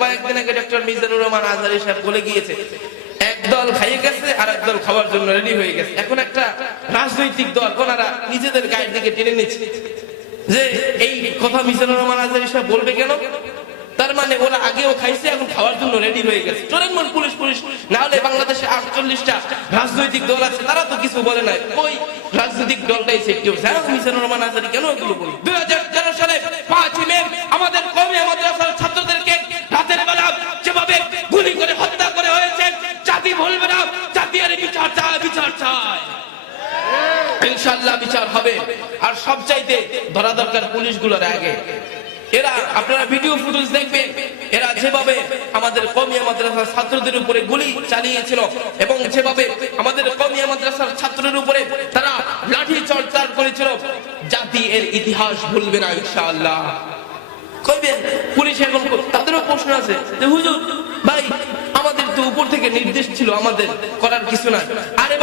কয়েকদিন আগে ডক্টর মিজানুর রহমান আজহারি সাহেব বলে গিয়েছে একদল খাইয়ে গেছে আর একদল খাওয়ার জন্য রেডি হয়ে গেছে। এখন একটা রাজনৈতিক দল, ওনারা নিজেদের গায়ের দিকে টেনে নিচ্ছে। যে এই কথা মিজানুর রহমান আজহারি সাহেব বলবে কেন? তার মানে ওরা আগেও খাইছে, এখন খাওয়ার জন্য রেডি হয়ে গেছে। চোরেনমন পুলিশ পুলিশ, না হলে বাংলাদেশে আটচল্লিশটা রাজনৈতিক দল আছে, তারা তো কিছু বলে নাই। ওই রাজনৈতিক দলটাই সেটি হচ্ছে হ্যাঁ মিজানুর রহমান আজহারি কেন এগুলো বলি দুই হাজার তেরো সালে পাঁচ মে, আমাদের কমে মাদ্রাসার ইনশাল্লাহ বিচার হবে। আর সব চাইতে ধরা দরকার পুলিশগুলোর আগে। এরা, আপনারা ভিডিও ফুটেজ দেখবেন, এরা যেভাবে আমাদের কমিয়া মাদ্রাসার ছাত্রদের উপরে গুলি চালিয়েছিল এবং যেভাবে আমাদের কমিয়া মাদ্রাসার ছাত্রের উপরে তারা লাঠি চর্চার করেছিল, জাতি এর ইতিহাস ভুলবে না ইনশাআল্লাহ। কইবেন, পুলিশ এখন তাদেরও প্রশ্ন আছে যে, হুজুর, ভাই, আমাদের তো উপর থেকে নির্দেশ ছিল আমাদের করার কিছু নাই। আরে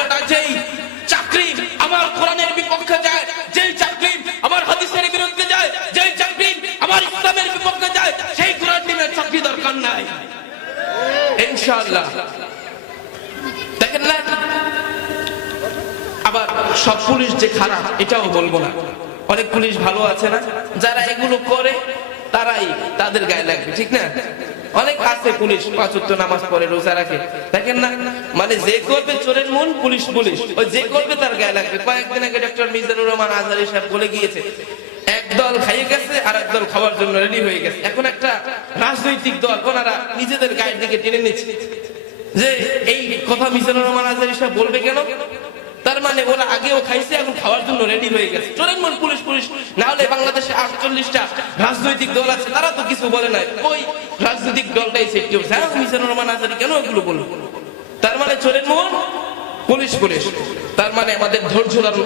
বিপক্ষে যায়, যেই চাকরি আমার হাদিসের বিরুদ্ধে যায়, যেই চাকরি আমার ইসলামের বিপক্ষে যায়, সেই কোরআন টিমের চাকরি দরকার নাই। ইনশাআল্লাহ। দেখেন না? আবার সব পুলিশ যে খারাপ, এটাও বলব না। অনেক পুলিশ ভালো আছে না? যারা এগুলো করে, তারাই তাদের গায়ে লাগবে, ঠিক না? অনেক আছে পুলিশ পাঁচ উত্তর নামাজ পড়ে, রোজা রাখে। দেখেন না মানে যে করবে চোরের মন, পুলিশ পুলিশ। ওই যে করবে তার গায়ে লাগবে। কয়েকদিন আগে ডক্টর মিজানুর রহমান আজহারি সাহেব বলে গিয়েছে একদল খাইয়ে গেছে আর একদল খাওয়ার জন্য রেডি হয়ে গেছে। এখন একটা রাজনৈতিক দল, ওনারা নিজেদের গায়ের দিকে টেনে নিচ্ছে। যে এই কথা মিজানুর রহমান আজহারি সাহেব বলবে কেন? তার মানে ওরা আগেও খাইছে, এখন খাওয়ার জন্য রেডি হয়ে গেছে। চোরেনমন পুলিশ পুলিশ। না হলে বাংলাদেশে আটচল্লিশটা রাজনৈতিক দল আছে, তারা তো কিছু বলে নাই। ওই দলটাই সেটি হ্যাঁ মিজানুর রহমান আজারি কেন এগুলো বলব? তার মানে চোরের মোহন পুলিশ পুলিশ তার মানে আমাদের ধৈর্য আমার